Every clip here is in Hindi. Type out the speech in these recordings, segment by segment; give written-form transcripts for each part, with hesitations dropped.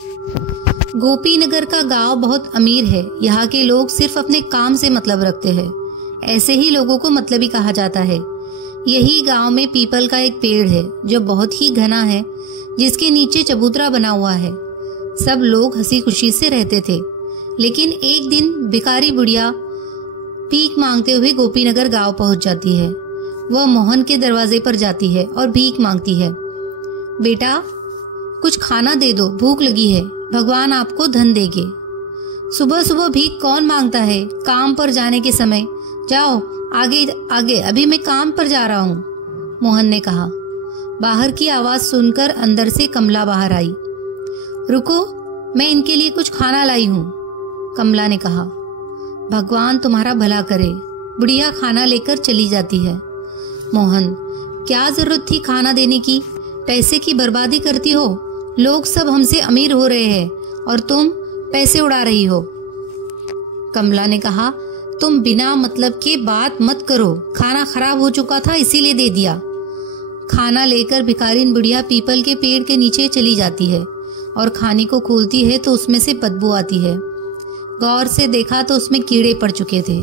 गोपीनगर का गांव बहुत अमीर है। यहाँ के लोग सिर्फ अपने काम से मतलब रखते हैं। ऐसे ही लोगों को मतलबी कहा जाता है। यही गांव में पीपल का एक पेड़ है जो बहुत ही घना है, जिसके नीचे चबूतरा बना हुआ है। सब लोग हंसी खुशी से रहते थे। लेकिन एक दिन भिखारी बुढ़िया भीख मांगते हुए गोपीनगर गांव पहुंच जाती है। वह मोहन के दरवाजे पर जाती है और भीख मांगती है। बेटा, कुछ खाना दे दो, भूख लगी है, भगवान आपको धन देंगे। सुबह सुबह भीख कौन मांगता है, काम पर जाने के समय। जाओ आगे आगे, अभी मैं काम पर जा रहा हूँ, मोहन ने कहा। बाहर की आवाज सुनकर अंदर से कमला बाहर आई। रुको, मैं इनके लिए कुछ खाना लाई हूँ, कमला ने कहा। भगवान तुम्हारा भला करे। बुढ़िया खाना लेकर चली जाती है। मोहन, क्या जरूरत थी खाना देने की, पैसे की बर्बादी करती हो। लोग सब हमसे अमीर हो रहे हैं और तुम पैसे उड़ा रही हो। कमला ने कहा, तुम बिना मतलब के बात मत करो, खाना खराब हो चुका था इसीलिए दे दिया। खाना लेकर भिखारिन बुढ़िया पीपल के पेड़ के नीचे चली जाती है और खाने को खोलती है तो उसमें से बदबू आती है। गौर से देखा तो उसमें कीड़े पड़ चुके थे।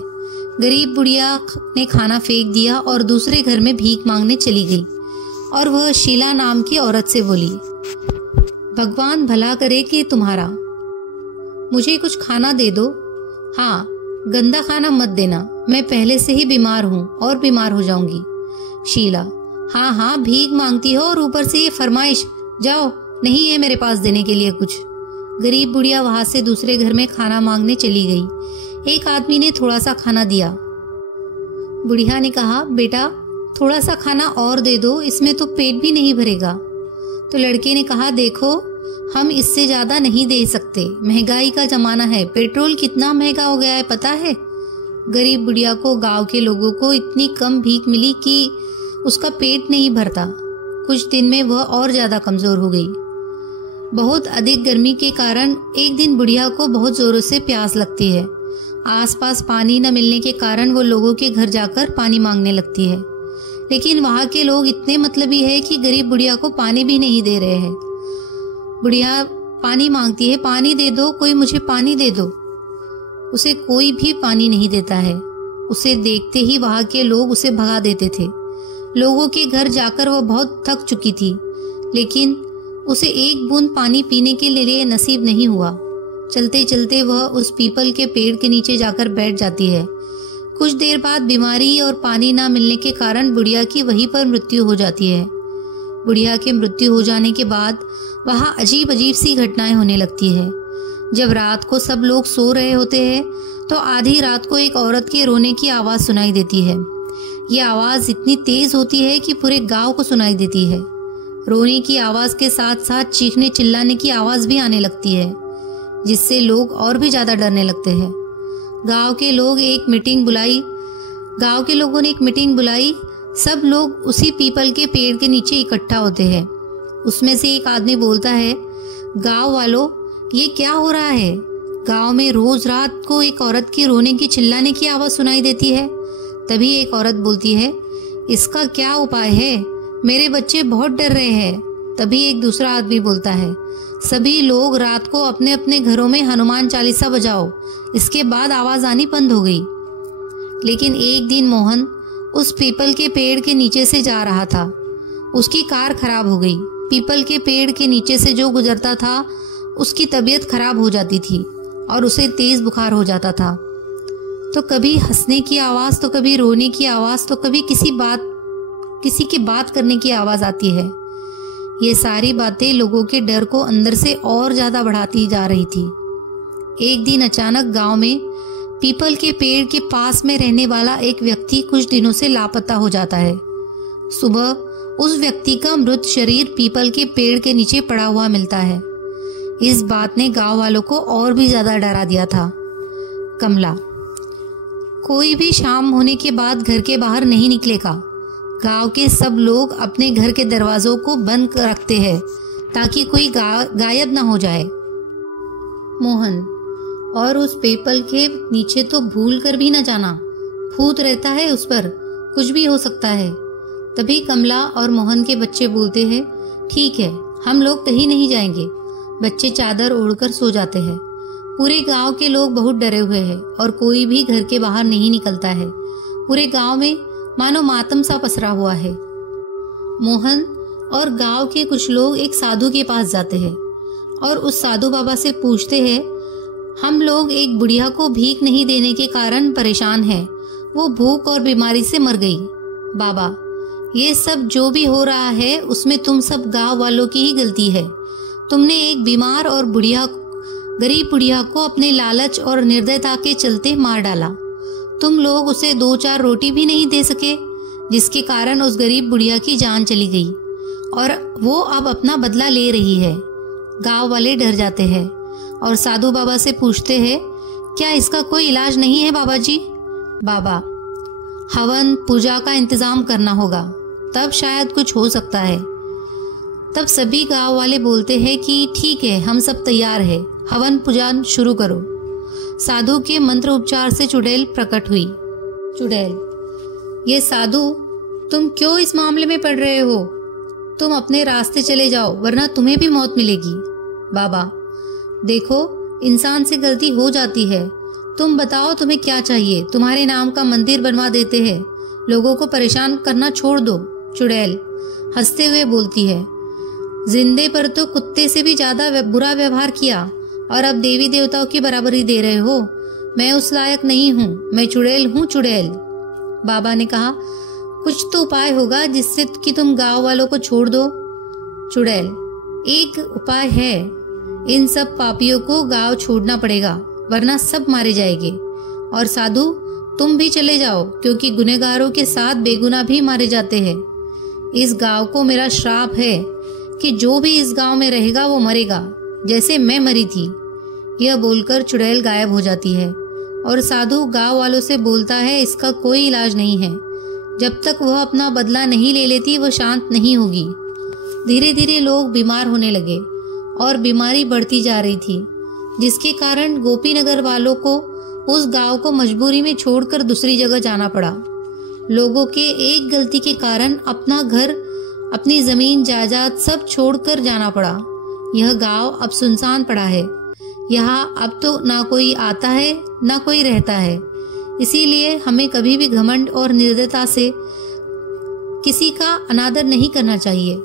गरीब बुढ़िया ने खाना फेंक दिया और दूसरे घर में भीख मांगने चली गई और वह शीला नाम की औरत से बोली, भगवान भला करे कि तुम्हारा, मुझे कुछ खाना दे दो। हाँ, गंदा खाना मत देना, मैं पहले से ही बीमार हूँ और बीमार हो जाऊंगी। शीला, हाँ हाँ, भीख मांगती हो और ऊपर से ये फरमाइश, जाओ, नहीं है मेरे पास देने के लिए कुछ। गरीब बुढ़िया वहां से दूसरे घर में खाना मांगने चली गई। एक आदमी ने थोड़ा सा खाना दिया। बुढ़िया ने कहा, बेटा थोड़ा सा खाना और दे दो, इसमें तो पेट भी नहीं भरेगा। तो लड़के ने कहा, देखो हम इससे ज्यादा नहीं दे सकते, महंगाई का जमाना है, पेट्रोल कितना महंगा हो गया है पता है। गरीब बुढ़िया को गांव के लोगों को इतनी कम भीख मिली कि उसका पेट नहीं भरता। कुछ दिन में वह और ज्यादा कमजोर हो गई। बहुत अधिक गर्मी के कारण एक दिन बुढ़िया को बहुत जोरों से प्यास लगती है। आसपास पानी न मिलने के कारण वो लोगों के घर जाकर पानी मांगने लगती है। लेकिन वहां के लोग इतने मतलबी है कि गरीब बुढ़िया को पानी भी नहीं दे रहे हैं। बुढ़िया पानी मांगती है, पानी दे दो, कोई मुझे पानी दे दो। उसे कोई भी पानी नहीं देता है। उसे देखते ही वहां के लोग उसे भगा देते थे। लोगों के घर जाकर वह बहुत थक चुकी थी, लेकिन उसे एक बूंद पानी पीने के लिए नसीब नहीं हुआ। चलते चलते वह उस पीपल के पेड़ के नीचे जाकर बैठ जाती है। कुछ देर बाद बीमारी और पानी ना मिलने के कारण बुढ़िया की वहीं पर मृत्यु हो जाती है। बुढ़िया के मृत्यु हो जाने के बाद वहां अजीब अजीब सी घटनाएं होने लगती है। जब रात को सब लोग सो रहे होते हैं तो आधी रात को एक औरत के रोने की आवाज सुनाई देती है। ये आवाज इतनी तेज होती है कि पूरे गांव को सुनाई देती है। रोने की आवाज के साथ साथ चीखने चिल्लाने की आवाज भी आने लगती है, जिससे लोग और भी ज्यादा डरने लगते हैं। गांव के लोगों ने एक मीटिंग बुलाई। सब लोग उसी पीपल के पेड़ के नीचे इकट्ठा होते हैं। उसमें से एक आदमी बोलता है, गांव वालों, ये क्या हो रहा है? गांव में रोज रात को एक औरत के रोने की चिल्लाने की आवाज सुनाई देती है। तभी एक औरत बोलती है, इसका क्या उपाय है? मेरे बच्चे बहुत डर रहे हैं। तभी एक दूसरा आदमी बोलता है, सभी लोग रात को अपने अपने घरों में हनुमान चालीसा बजाओ। इसके बाद आवाज आनी बंद हो गई। लेकिन एक दिन मोहन उस पीपल के पेड़ के नीचे से जा रहा था। उसकी कार खराब हो गई। पीपल के पेड़ के नीचे से जो गुजरता था उसकी तबीयत खराब हो जाती थी और उसे तेज बुखार हो जाता था। तो कभी हंसने की आवाज, तो कभी रोने की आवाज, तो कभी किसी की बात करने की आवाज आती है। ये सारी बातें लोगों के डर को अंदर से और ज्यादा बढ़ाती जा रही थी। एक दिन अचानक गांव में पीपल के पेड़ के पास में रहने वाला एक व्यक्ति कुछ दिनों से लापता हो जाता है। सुबह उस व्यक्ति का मृत शरीर पीपल के पेड़ के नीचे पड़ा हुआ मिलता है। इस बात ने गांव वालों को और भी ज्यादा डरा दिया था। कमला, कोई भी शाम होने के बाद घर के बाहर नहीं निकलेगा। गांव के सब लोग अपने घर के दरवाजों को बंद रखते हैं ताकि कोई गायब ना हो जाए। मोहन, और उस पीपल के नीचे तो भूल कर भी न जाना, भूत रहता है उस पर, कुछ भी हो सकता है। तभी कमला और मोहन के बच्चे बोलते हैं, ठीक है, हम लोग कहीं नहीं जाएंगे, बच्चे चादर ओढ़कर सो जाते हैं। पूरे गांव के लोग बहुत डरे हुए हैं और कोई भी घर के बाहर नहीं निकलता है। पूरे गांव में मानो मातम सा पसरा हुआ है। मोहन और गांव के कुछ लोग एक साधु के पास जाते हैं और उस साधु बाबा से पूछते हैं, हम लोग एक बुढ़िया को भीख नहीं देने के कारण परेशान हैं। वो भूख और बीमारी से मर गई। बाबा, ये सब जो भी हो रहा है उसमें तुम सब गांव वालों की ही गलती है। तुमने एक बीमार और गरीब बुढ़िया को अपने लालच और निर्दयता के चलते मार डाला। तुम लोग उसे 2-4 रोटी भी नहीं दे सके, जिसके कारण उस गरीब बुढ़िया की जान चली गई और वो अब अपना बदला ले रही है। गांव वाले डर जाते हैं और साधु बाबा से पूछते हैं, क्या इसका कोई इलाज नहीं है बाबा जी? बाबा, हवन पूजा का इंतजाम करना होगा, तब शायद कुछ हो सकता है। तब सभी गांव वाले बोलते हैं कि ठीक है, हम सब तैयार है, हवन पूजा शुरू करो। साधु के मंत्र उपचार से चुड़ैल प्रकट हुई। चुड़ैल, ये साधु, तुम क्यों इस मामले में पड़ रहे हो? तुम अपने रास्ते चले जाओ, वरना तुम्हें भी मौत मिलेगी। बाबा, देखो, इंसान से गलती हो जाती है। तुम बताओ तुम्हें क्या चाहिए? तुम्हारे नाम का मंदिर बनवा देते हैं। लोगों को परेशान करना छोड़ दो। चुड़ैल हंसते हुए बोलती है, जिंदे पर तो कुत्ते से भी ज्यादा बुरा व्यवहार किया और अब देवी देवताओं की बराबरी दे रहे हो। मैं उस लायक नहीं हूँ, मैं चुड़ैल हूँ। चुड़ैल, बाबा ने कहा, कुछ तो उपाय होगा जिससे कि तुम गांव वालों को छोड़ दो। चुड़ैल, एक उपाय है, इन सब पापियों को गांव छोड़ना पड़ेगा, वरना सब मारे जाएंगे। और साधु, तुम भी चले जाओ, क्योंकि गुनहगारों के साथ बेगुनाह भी मारे जाते हैं। इस गांव को मेरा श्राप है कि जो भी इस गांव में रहेगा वो मरेगा, जैसे मैं मरी थी। यह बोलकर चुड़ैल गायब हो जाती है और साधु गांव वालों से बोलता है, इसका कोई इलाज नहीं है। जब तक वह अपना बदला नहीं ले लेती वह शांत नहीं होगी। धीरे धीरे लोग बीमार होने लगे और बीमारी बढ़ती जा रही थी, जिसके कारण गोपीनगर वालों को उस गांव को मजबूरी में छोड़कर दूसरी जगह जाना पड़ा। लोगों के एक गलती के कारण अपना घर, अपनी जमीन जायदाद सब छोड़कर जाना पड़ा। यह गांव अब सुनसान पड़ा है। यहाँ अब तो ना कोई आता है ना कोई रहता है। इसीलिए हमें कभी भी घमंड और निर्दयता से किसी का अनादर नहीं करना चाहिए।